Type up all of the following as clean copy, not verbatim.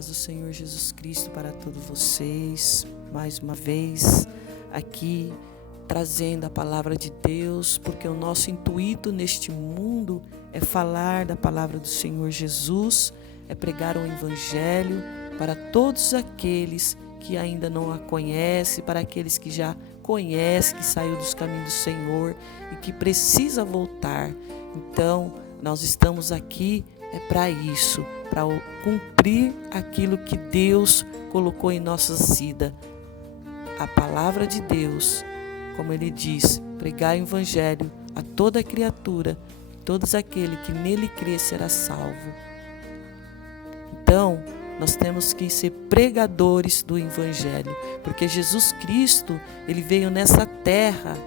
paz do Senhor Jesus Cristo para todos vocês, mais uma vez aqui trazendo a palavra de Deus, porque o nosso intuito neste mundo é falar da palavra do Senhor Jesus, é pregar o Evangelho para todos aqueles que ainda não a conhecem, para aqueles que já conhecem, que saiu dos caminhos do Senhor e que precisa voltar. Então, nós estamos aqui para isso, para cumprir aquilo que Deus colocou em nossas vidas. A palavra de Deus, como ele diz, pregar o Evangelho a toda criatura, todos aquele que nele crê será salvo. Então, nós temos que ser pregadores do Evangelho, porque Jesus Cristo, ele veio nessa terra,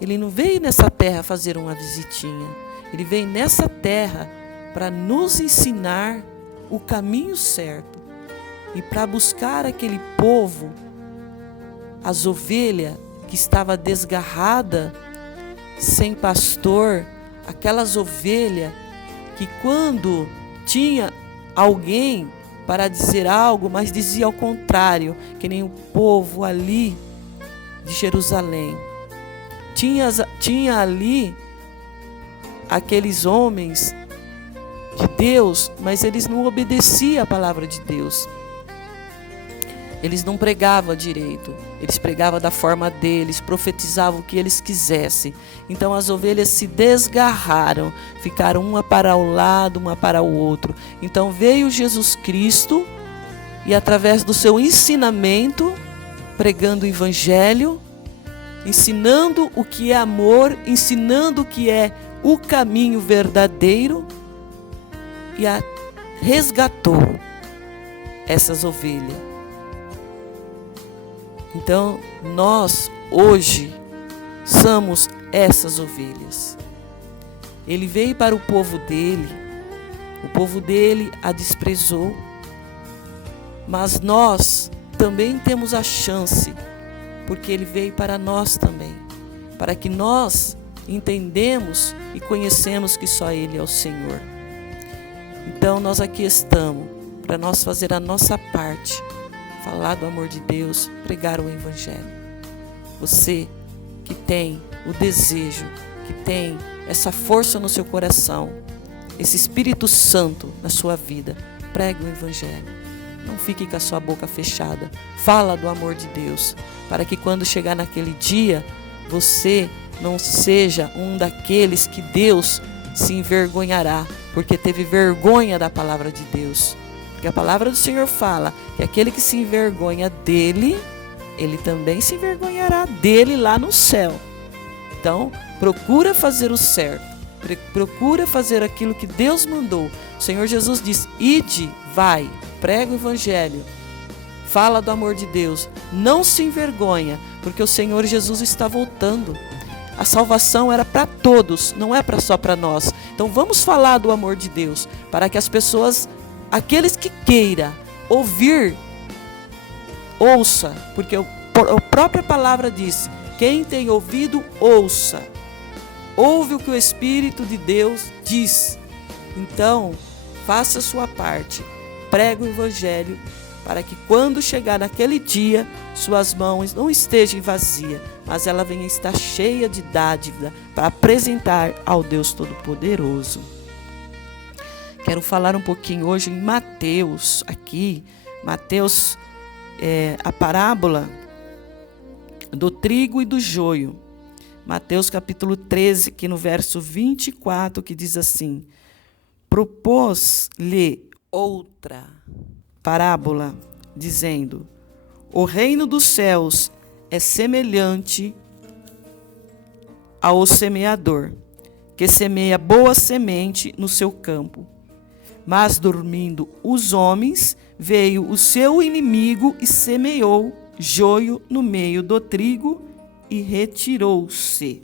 ele não veio nessa terra fazer uma visitinha, ele veio nessa terra para nos ensinar o caminho certo e para buscar aquele povo, as ovelhas que estava desgarrada, sem pastor, aquelas ovelhas que quando tinha alguém para dizer algo, mas dizia ao contrário, que nem o povo ali de Jerusalém. Tinha ali aqueles homens de Deus, mas eles não obedeciam a palavra de Deus. Eles não pregavam direito, eles pregavam da forma deles, profetizavam o que eles quisessem. Então as ovelhas se desgarraram, ficaram uma para o lado, uma para o outro. Então veio Jesus Cristo e através do seu ensinamento, pregando o Evangelho, ensinando o que é amor, ensinando o que é o caminho verdadeiro, e resgatou essas ovelhas. Então, nós hoje somos essas ovelhas. Ele veio para o povo dele a desprezou, mas nós também temos a chance, porque ele veio para nós também, para que nós entendemos e conhecemos que só ele é o Senhor. Então nós aqui estamos para nós fazer a nossa parte, falar do amor de Deus, pregar o Evangelho. Você que tem o desejo, que tem essa força no seu coração, esse Espírito Santo na sua vida, pregue o Evangelho. Não fique com a sua boca fechada. Fala do amor de Deus, para que quando chegar naquele dia, você não seja um daqueles que Deus se envergonhará, porque teve vergonha da palavra de Deus. Porque a palavra do Senhor fala que aquele que se envergonha dele, ele também se envergonhará dele lá no céu. Então, procura fazer o certo, procura fazer aquilo que Deus mandou. O Senhor Jesus diz: ide, vai, prega o Evangelho, fala do amor de Deus, não se envergonha, porque o Senhor Jesus está voltando. A salvação era para todos, não é só para nós. Então vamos falar do amor de Deus, para que as pessoas, aqueles que queiram ouvir, ouça, porque a própria palavra diz: quem tem ouvido, ouça. Ouve o que o Espírito de Deus diz. Então, faça a sua parte, prega o Evangelho, para que quando chegar naquele dia, suas mãos não estejam vazias, mas ela venha estar cheia de dádiva para apresentar ao Deus Todo-Poderoso. Quero falar um pouquinho hoje em Mateus, Mateus a parábola do trigo e do joio. Mateus capítulo 13, aqui no verso 24, que diz assim: propôs-lhe outra parábola, dizendo: o reino dos céus é semelhante ao semeador, que semeia boa semente no seu campo. Mas dormindo os homens, veio o seu inimigo e semeou joio no meio do trigo e retirou-se.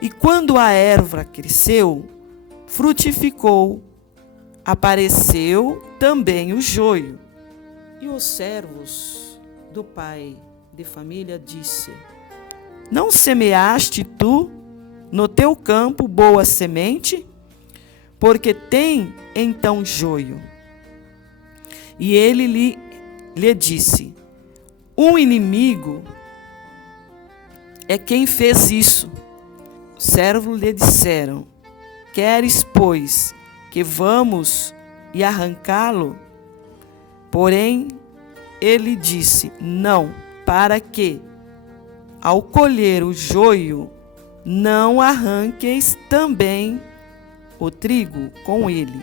E quando a erva cresceu, frutificou, apareceu também o joio. E os servos do pai de família disse: não semeaste tu no teu campo boa semente? Porque tem então joio. E ele lhe disse: um inimigo é quem fez isso. Os servos lhe disseram: queres, pois, que vamos e arrancá-lo? Porém, ele disse: não, para que, ao colher o joio, não arranqueis também o trigo com ele,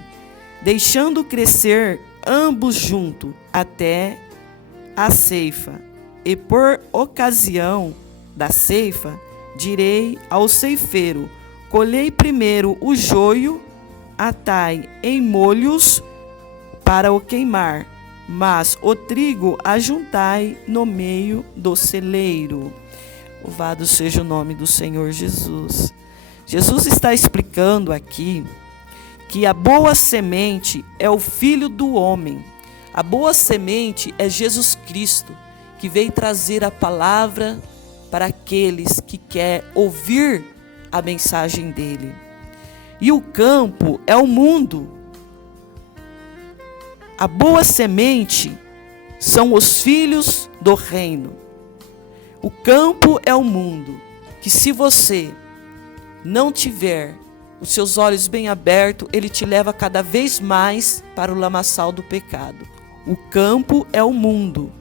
deixando crescer ambos juntos até a ceifa. E por ocasião da ceifa, direi ao ceifeiro: colhei primeiro o joio, atai em molhos para o queimar, mas o trigo ajuntai no meio do celeiro. Louvado seja o nome do Senhor Jesus. Jesus está explicando aqui que a boa semente é o Filho do homem. A boa semente é Jesus Cristo, que veio trazer a palavra para aqueles que querem ouvir a mensagem dele. E o campo é o mundo. A boa semente são os filhos do reino. O campo é o mundo, que se você não tiver os seus olhos bem abertos, ele te leva cada vez mais para o lamaçal do pecado. O campo é o mundo.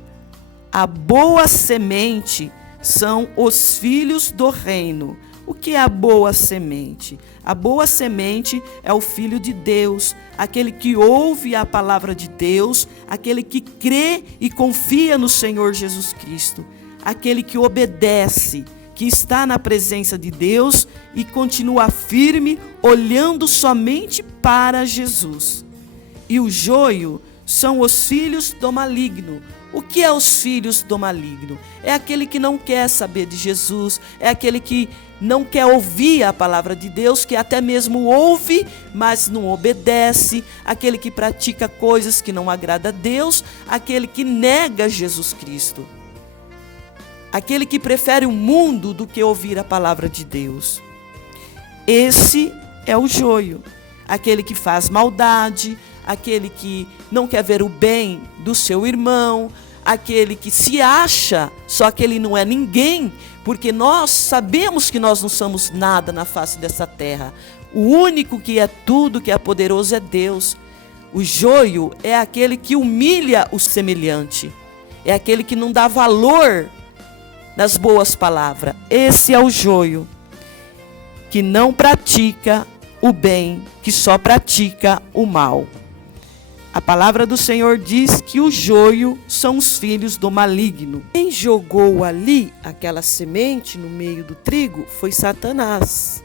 A boa semente são os filhos do reino. O que é a boa semente? A boa semente é o Filho de Deus, aquele que ouve a palavra de Deus, aquele que crê e confia no Senhor Jesus Cristo, aquele que obedece, que está na presença de Deus e continua firme, olhando somente para Jesus. E o joio são os filhos do maligno. O que é os filhos do maligno? É aquele que não quer saber de Jesus, é aquele que não quer ouvir a palavra de Deus, que até mesmo ouve, mas não obedece, aquele que pratica coisas que não agrada a Deus, aquele que nega Jesus Cristo, aquele que prefere o mundo do que ouvir a palavra de Deus. Esse é o joio, aquele que faz maldade, aquele que não quer ver o bem do seu irmão, aquele que se acha, só que ele não é ninguém, porque nós sabemos que nós não somos nada na face dessa terra. O único que é tudo, que é poderoso, é Deus. O joio é aquele que humilha o semelhante, é aquele que não dá valor nas boas palavras. Esse é o joio, que não pratica o bem, que só pratica o mal. A palavra do Senhor diz que o joio são os filhos do maligno. Quem jogou ali aquela semente no meio do trigo foi Satanás.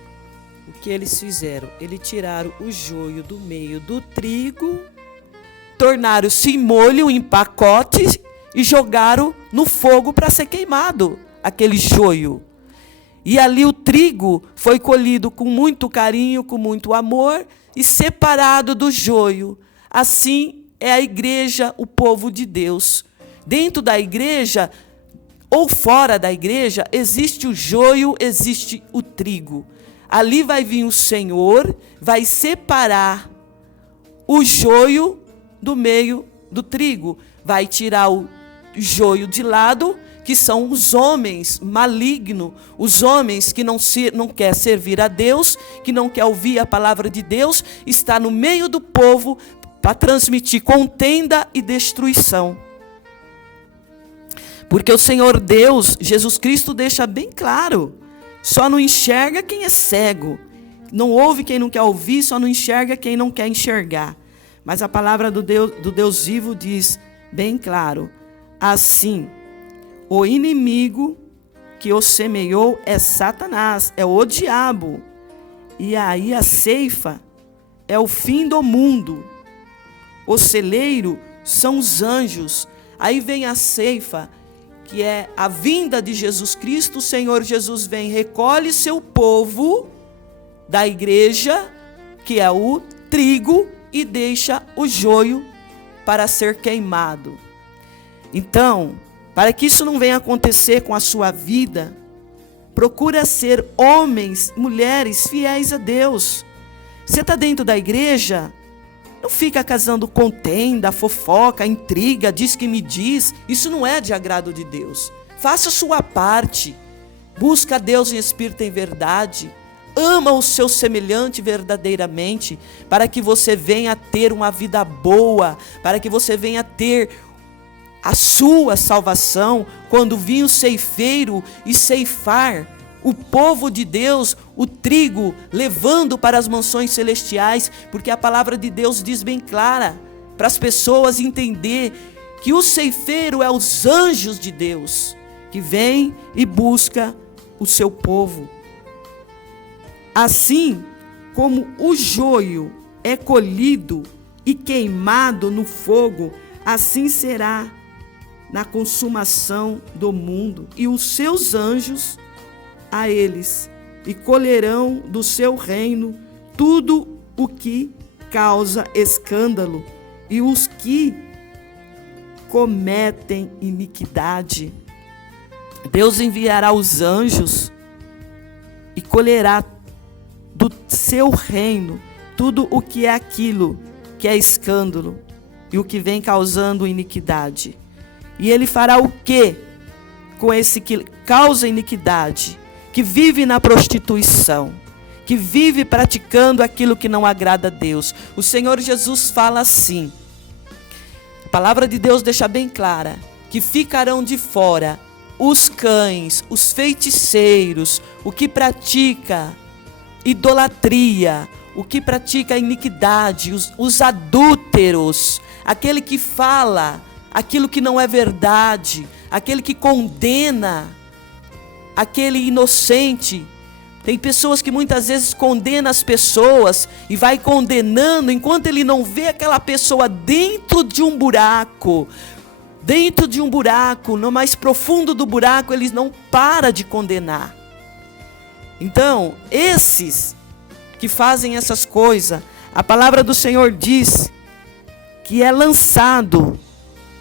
O que eles fizeram? Eles tiraram o joio do meio do trigo, tornaram-se em molho, em pacote, e jogaram no fogo para ser queimado, aquele joio. E ali o trigo foi colhido com muito carinho, com muito amor, e separado do joio. Assim é a igreja, o povo de Deus. Dentro da igreja ou fora da igreja existe o joio, existe o trigo. Ali vai vir o Senhor, vai separar o joio do meio do trigo, vai tirar o joio de lado, que são os homens malignos, os homens que não quer servir a Deus, que não quer ouvir a palavra de Deus, está no meio do povo para transmitir contenda e destruição. Porque o Senhor Deus, Jesus Cristo, deixa bem claro: só não enxerga quem é cego, não ouve quem não quer ouvir, só não enxerga quem não quer enxergar. Mas a palavra do Deus vivo diz bem claro: assim, o inimigo que o semeou é Satanás, é o diabo. E aí a ceifa é o fim do mundo. O celeiro são os anjos. Aí vem a ceifa, que é a vinda de Jesus Cristo. O Senhor Jesus vem, recolhe seu povo da igreja, que é o trigo, e deixa o joio para ser queimado. Então, para que isso não venha acontecer com a sua vida, procura ser homens, mulheres fiéis a Deus. Você está dentro da igreja, Não fica causando contenda, fofoca, intriga, diz que me diz. Isso não é de agrado de Deus. Faça a sua parte. Busca a Deus em espírito e em verdade. Ama o seu semelhante verdadeiramente, para que você venha ter uma vida boa, para que você venha ter a sua salvação, quando vir o ceifeiro e ceifar o povo de Deus, o trigo, levando para as mansões celestiais, porque a palavra de Deus diz bem clara, para as pessoas entender que o ceifeiro é os anjos de Deus, que vem e busca o seu povo. Assim como o joio é colhido e queimado no fogo, assim será na consumação do mundo, e os seus anjos a eles, e colherão do seu reino tudo o que causa escândalo, e os que cometem iniquidade. Deus enviará os anjos e colherá do seu reino tudo o que é aquilo que é escândalo e o que vem causando iniquidade. E ele fará o quê com esse que causa iniquidade, que vive na prostituição, que vive praticando aquilo que não agrada a Deus? O Senhor Jesus fala assim, a palavra de Deus deixa bem clara, que ficarão de fora os cães, os feiticeiros, o que pratica idolatria, o que pratica iniquidade, os adúlteros, aquele que fala aquilo que não é verdade, aquele que condena aquele inocente. Tem pessoas que muitas vezes condenam as pessoas e vai condenando enquanto ele não vê aquela pessoa dentro de um buraco, no mais profundo do buraco, eles não param de condenar. Então, esses que fazem essas coisas, a palavra do Senhor diz que é lançado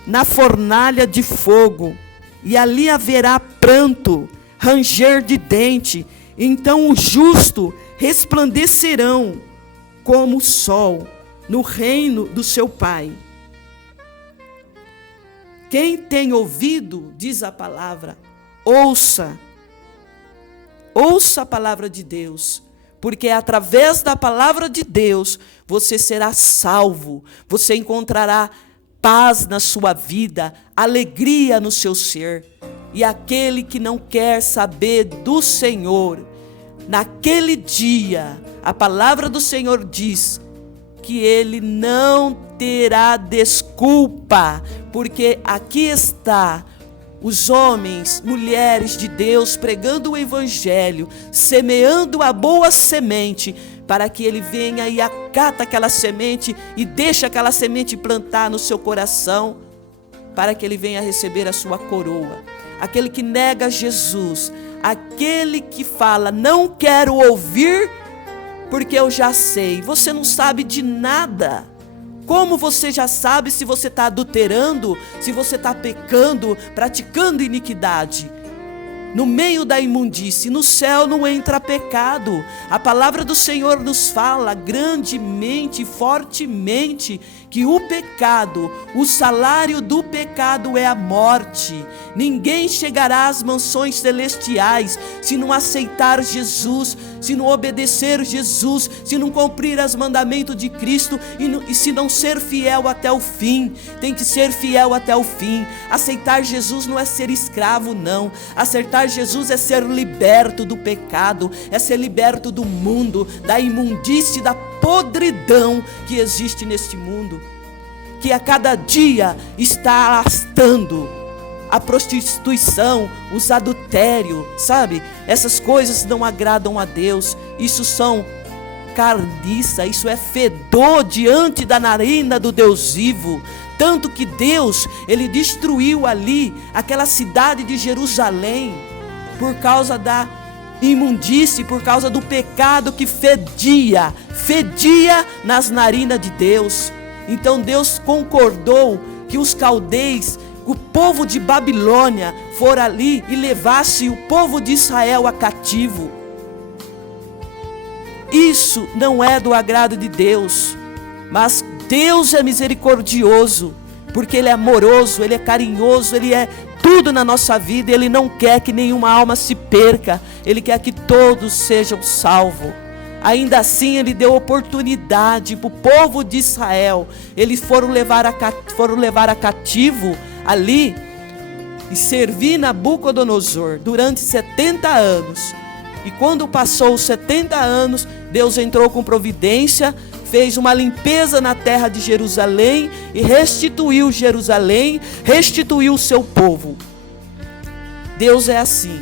na fornalha de fogo, e ali haverá pranto, ranger de dente. Então os justos resplandecerão como o sol no reino do seu Pai. Quem tem ouvido, diz a palavra, ouça a palavra de Deus, porque através da palavra de Deus você será salvo, você encontrará paz na sua vida, alegria no seu ser. E aquele que não quer saber do Senhor, naquele dia, a palavra do Senhor diz que ele não terá desculpa, porque aqui está os homens, mulheres de Deus pregando o evangelho, semeando a boa semente, para que ele venha e acata aquela semente e deixe aquela semente plantar no seu coração, para que ele venha receber a sua coroa. Aquele que nega Jesus, aquele que fala, não quero ouvir, porque eu já sei. Você não sabe de nada. Como você já sabe se você está adulterando, se você está pecando, praticando iniquidade? No meio da imundície, no céu não entra pecado. A palavra do Senhor nos fala grandemente, fortemente, que o pecado, o salário do pecado é a morte. Ninguém chegará às mansões celestiais se não aceitar Jesus, se não obedecer Jesus, se não cumprir os mandamentos de Cristo e se não ser fiel até o fim. Tem que ser fiel até o fim. Aceitar Jesus não é ser escravo, não. Aceitar Jesus é ser liberto do pecado, é ser liberto do mundo, da imundície, da podridão que existe neste mundo, que a cada dia está arrastando a prostituição, os adultérios, sabe? Essas coisas não agradam a Deus. Isso são carniça, isso é fedor diante da narina do Deus vivo. Tanto que Deus, ele destruiu ali aquela cidade de Jerusalém por causa da imundície, por causa do pecado que fedia nas narinas de Deus. Então Deus concordou que os caldeus, o povo de Babilônia, for ali e levasse o povo de Israel a cativo. Isso não é do agrado de Deus, mas Deus é misericordioso, porque Ele é amoroso, Ele é carinhoso, Ele é tudo na nossa vida. Ele não quer que nenhuma alma se perca, Ele quer que todos sejam salvos. Ainda assim, Ele deu oportunidade para o povo de Israel. Eles foram levar a cativo ali e servir Nabucodonosor durante 70 anos. E quando passou os 70 anos, Deus entrou com providência, fez uma limpeza na terra de Jerusalém e restituiu Jerusalém, restituiu o seu povo. Deus é assim.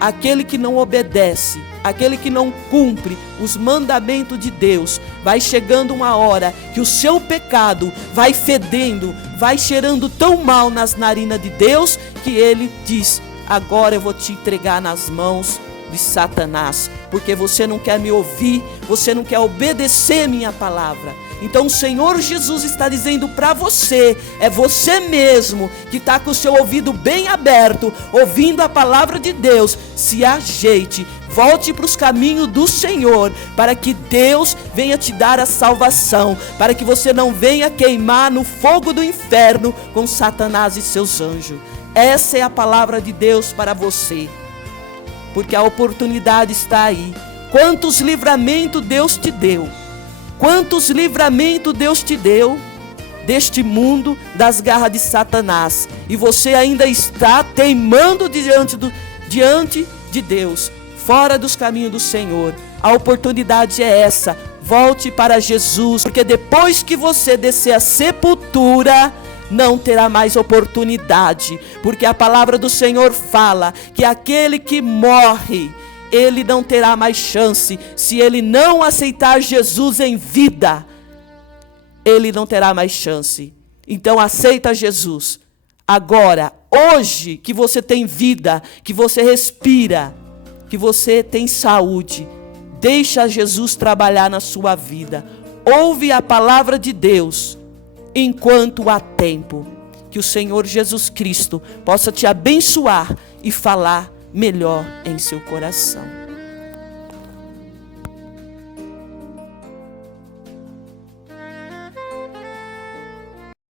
Aquele que não obedece, aquele que não cumpre os mandamentos de Deus, vai chegando uma hora que o seu pecado vai fedendo, vai cheirando tão mal nas narinas de Deus, que Ele diz: agora eu vou te entregar nas mãos de Satanás, porque você não quer me ouvir, você não quer obedecer minha palavra. Então o Senhor Jesus está dizendo para você, é você mesmo que está com o seu ouvido bem aberto, ouvindo a palavra de Deus, se ajeite, volte para os caminhos do Senhor, para que Deus venha te dar a salvação, para que você não venha queimar no fogo do inferno com Satanás e seus anjos. Essa é a palavra de Deus para você, porque a oportunidade está aí. Quantos livramentos Deus te deu? Quantos livramentos Deus te deu deste mundo, das garras de Satanás, e você ainda está teimando diante de Deus, fora dos caminhos do Senhor. A oportunidade é essa: volte para Jesus, porque depois que você descer a sepultura, não terá mais oportunidade, porque a palavra do Senhor fala que aquele que morre, ele não terá mais chance. Se ele não aceitar Jesus em vida, ele não terá mais chance. Então aceita Jesus agora, hoje, que você tem vida, que você respira, que você tem saúde. Deixa Jesus trabalhar na sua vida. Ouve a palavra de Deus enquanto há tempo. Que o Senhor Jesus Cristo possa te abençoar e falar melhor em seu coração.